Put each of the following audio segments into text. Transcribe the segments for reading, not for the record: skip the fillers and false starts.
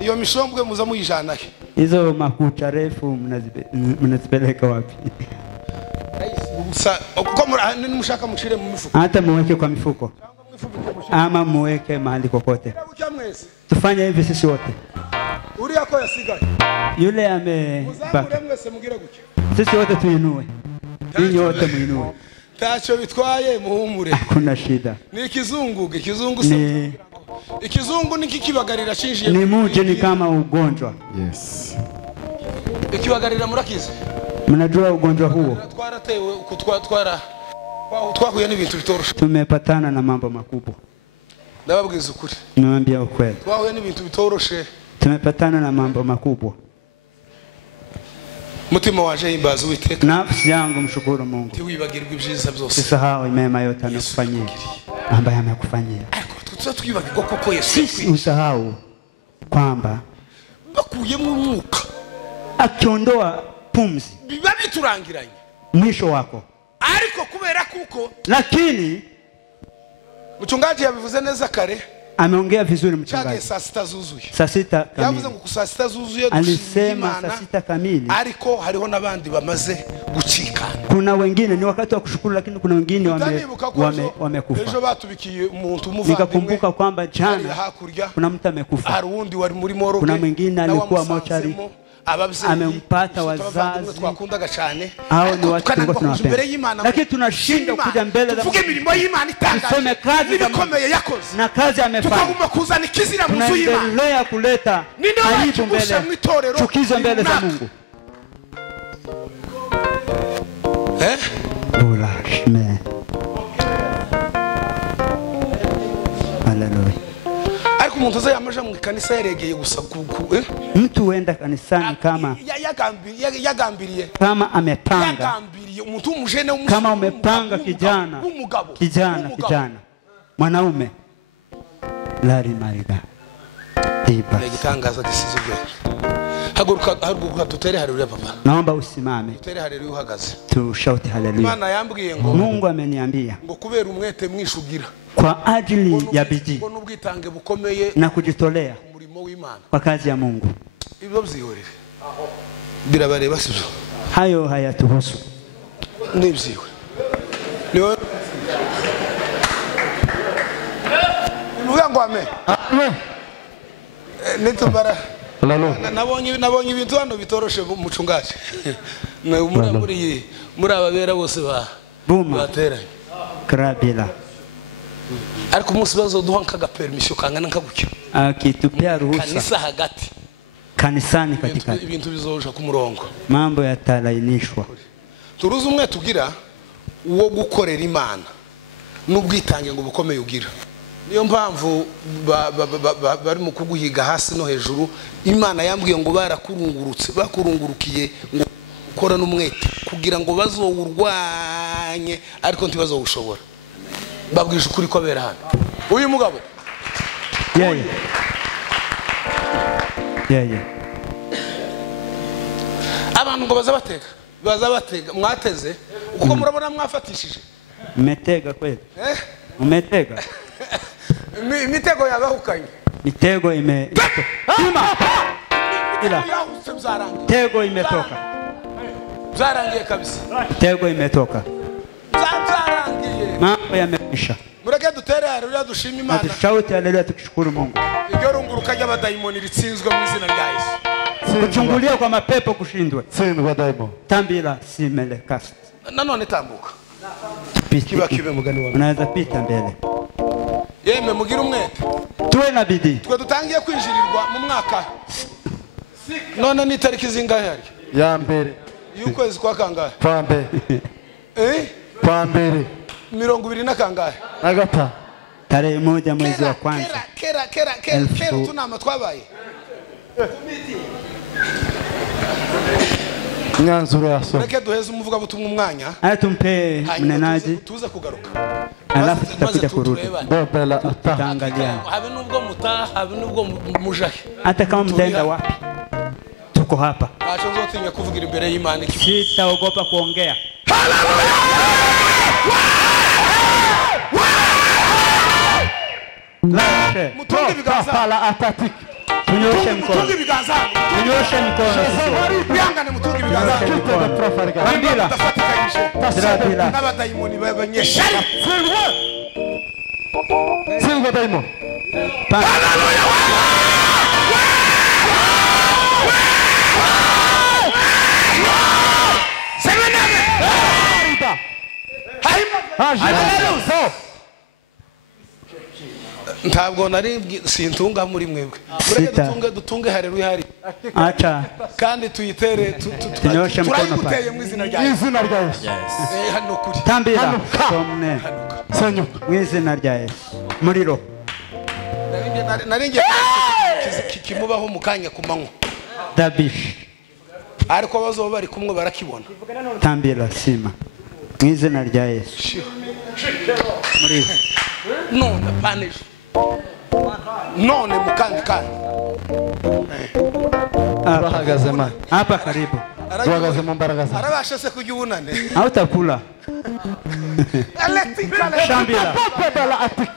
Iyo mishombwe muza muyijana he? Hizo makucha refu mnazipeleka wapi? Uko mushaka mushire mu mifuko. Hata muweke kwa mifuko. Ama muweke mahali kokote. Tufanye hivi sisi wote. Uri yako yasigaye. Yule amebaki. Sisi wote tuinue. Ninyi wote muinue. Tacho bitwaye muhumure. Kuna shida. Ni ikizungu se. Ikizungu ni kikibagarira shinjiye. Ni muje ni kama ugonjwa. Yes. Ikibagarira murakiza. Mnajua ugonjwa huo? Twaratewe twahuye n'ibintu bitoroshe. Tumepatana na mambo makubwa. Ndababwiza ukuri. Niwaambia ukweli. Twahuye n'ibintu bitoroshe. Tumepatana na mambo makubwa. Mutima waje himbaza Uwiteka. Nafsi yangu mshukuru Mungu. Tiwibagirwa ibyiza byose. Usisahau mema yote amekufanyia. Ambaye amekufanyia. Twibagirwa koko Yesu. Usisahau kwamba bakuyemo umwuka. Akiondoa pumzi. Biba biturangiranye. Mwisho wako. Ariko kubera kuko lakini mchungaji yabivuze neza kare. Ameongea vizuri mchungaji. Saa 6 zuzuye. Saa 6 kamili. Yavuze ngo saa 6 zuzuye alisema saa 6 kamili. Ariko hariho nabandi bamaze gucika. Kuna wengine ni wakati wa kushukuru lakini kuna wengine wamekufa. Ejo batubikiye umuntu umuvandimwe. Nikakumbuka kwamba jana kuna mtu amekufa. Hari undi wari muri moroge. Kuna mwingine alikuwa mochari. Amempata wazazi twakundaga cyane. Hao ni watu tulikuwa tunawapenda. Lakini tunashinda kuja mbele za Mungu. Tuvuge imirimo y'Imana itangaje. Tuseme kazi ikomeye yakoze. Na kazi amefanya. Tukaguma kuzana ikizira mu nzu y'Imana. Tunaendelea kuleta aibu mbele. Chukizo mbele za Mungu. Bulashme. Haleluya. Ariko umuntu azayamaja mu kanisa yaregeye gusa mtu wenda kanisani kama yagambiriye kama amepanga yagambiriye umuntu umujene kama umepanga kijana mwanaume lari mariga tiba igitangaza gisizwe haguruka tutere haleluya papa naomba usimame tutere haleluya uhagaze tu shout haleluya Imana yambwiye ngo Mungu ameniambia ngo kubera umwete mwishugira kwa ajili ya bidii n'ubwitange bukomeye na kujitolea umurimo w'Imana kwa kazi ya Mungu. Ibyo byihorere birabareba sivyo hayo hayatuhusu nibyiwe niwe muvuga ngo ame nitumbara nabonye ibintu hano bitoroshe mucungaje muri ababera bose bateranye Krabila ariko umunsi bazoduha nkaga permission kangana nkagukira akitupea ruhusa kanisa hagati kanisani katika ibintu bizoja ku murongo mambo yatalainishwa turuzi umwe tugira uwo gukorera Imana n'ubwitange ngo bukomeye ugira niyo mpamvu bari mu kuguhiga hasi no hejuru Imana yambwiye ngo bakurungurukiye ngo ukora n'umwete kugira ngo bazowurwanye ariko ntibazowushobora babwije ukuri ko bera hano uyu mugabo yeye abantu ngo baza batega mwateze kuko murabona mwafatishije metega kweli umetega imitego yabahukanye mitego tego imetoka zarangiye kabisa tego imetoka zarangiye mambo yameisha mureke dutere haleluya dushima Imana tushauti haleluya tukishukuru Mungu iryo runguruka ry'abadayimoni ritsinzwe mu izina rya Yesu kuchungulia kwa mapepo kushindwe tsindwa daimo tambira simele cast nanone tambuka kibe mugani wawe unaweza pita mbele yeme mugira umwete tuwe na bidii twe dutangiye kwinjirirwa mu mwaka none ni tariki zingahe hari ya mbere y'ukwezi kwa kangahe pambe pambere 20 na kangahe na gata tarehe 1 mwezi wa kwanza kera tunama twabaye nyanzuro yaso reke duheze umuvuga butumwa umwanya tumpe mnenaji tuze kugaruka alafu tutakuja kurudi bobela ataangalia habe nubwo mutaha habe nubwo mujahe hata kama mtaenda wapi tuko hapa acha nzotinya kuvugira imbere y'Imana sitaogopa kuongea mutonde bigaza pala atatiki Tunyoshe mkono. Mutunge ibiganza. Tunyoshe mkono. Bihangane mutunge ibiganza. Tambira. Tambira. N'abadayimoni babanyeshari. Silva daimo. Ntabwo nari sintunga muri mwebwe. Ureke dutunge haleluya hari. Acha. Kandi tuyitere Tunyoshe mkono pa. turayiguteye mu izina rya Izina rya Yesu. hano kuri. Tambira. Somne. Senyo. Mu izina rya Yesu. Muriro. Naringe kimubaho mukanya kumanywa. Dabish. Ariko bazo bari kumwe barakibona. Tambira sima. Mu izina rya Yesu. Muriro. None panejo. None mukandi kandi. Bahagaze ma. Hapa karibu. Bahagaze mu mbaraga za. Arabasha se kujya ubunane. Hautakula. Electrical. Tambira. Bala atik.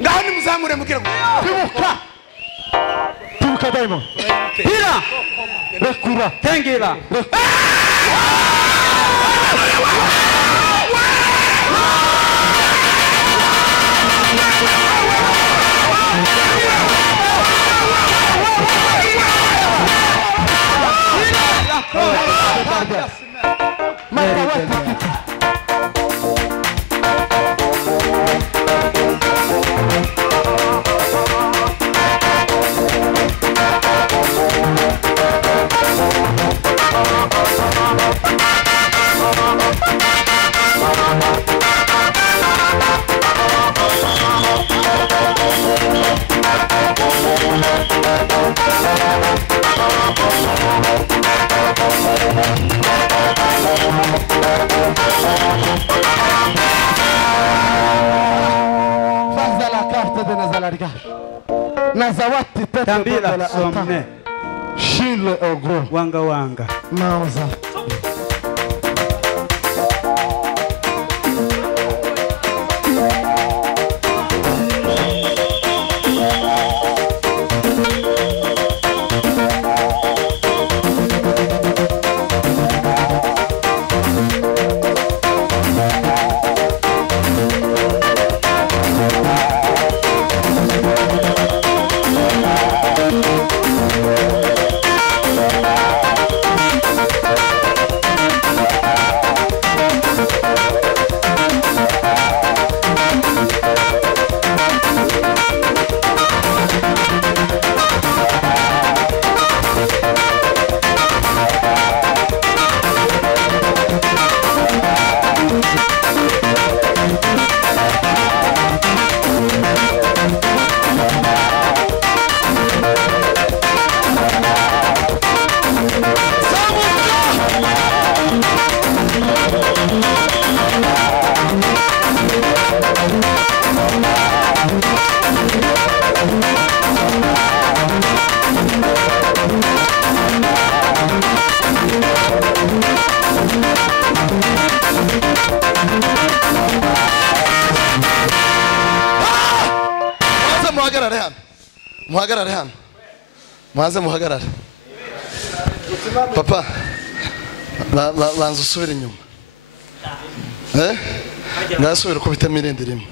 Ngaho nimuzamure mukira. Tibuka. Tibuka daimo. Hira. Rekura. Tengira. Faza la carta de Nazalarga. Nazawati tete Tambira la somne. Shile ogro. Wanga wanga. Mauza. muhagarare hano muhaze muhagarare papa banza usubire inyuma ngasubire uko bitema irindi rimwe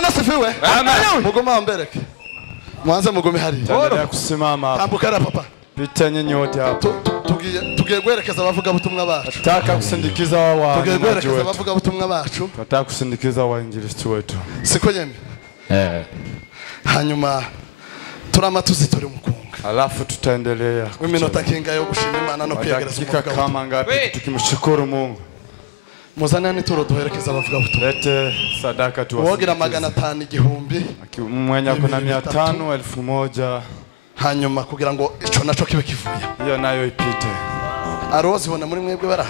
Bwana sifiwe. Amen. Mugoma mbereke. Mwanze mugome hari. Endelea kusimama hapa. Tambukara papa. Pita nyinyi wote hapa. Tugiye guherekeza abavuga butumwa bacu. Nataka kusindikiza wa Tugiye guherekeza abavuga butumwa bacu. Nataka kusindikiza wainjilisti wetu. Siko nyembe. Hanyuma turama tuzitori mukunga. Alafu tutaendelea. Iminota kinga yo gushima Imana no kwiyegereza dakika kama ngapi tukimshukuru Mungu. Muzanani turo duherekeza abavuga butumwa. Lete sadaka tu. Wogira 500 igihumbi. Mwenye kuna 500 1000. Hanyuma kugira ngo ico naco kibe kivuye. Hiyo nayo ipite. Arozi bona muri mwebwe bara.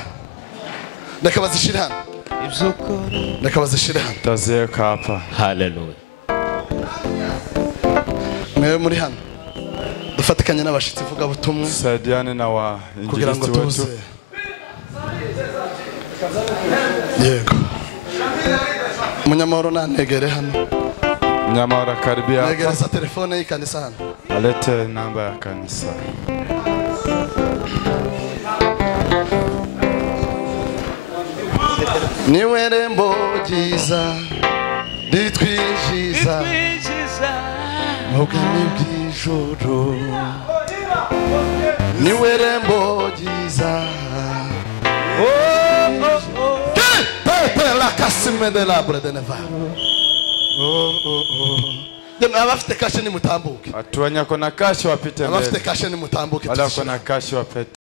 Reka bazishira hano. Reka bazishira hano. Tazeka hapa. Hallelujah. Mwewe muri hano. Dufatikanye n'abashitsi vuga butumwa. Saidiane na wa injilisti wetu. Yego. Munyamahoro nantegere hano. Munyamahoro karibia hapa. Negereza telefone y'ikanisa hano. Alete namba ya kanisa. Niwe rembo ryiza ritwijiza mubwami bw'ijuru. Niwe rembo ryiza Pepe la casime de labre de neva. Abafite kashe ni mutambuke. Watu wenye kona kashi wapite mbele. Abafite kashe ni mutambuke. Wala kona kashi wapite.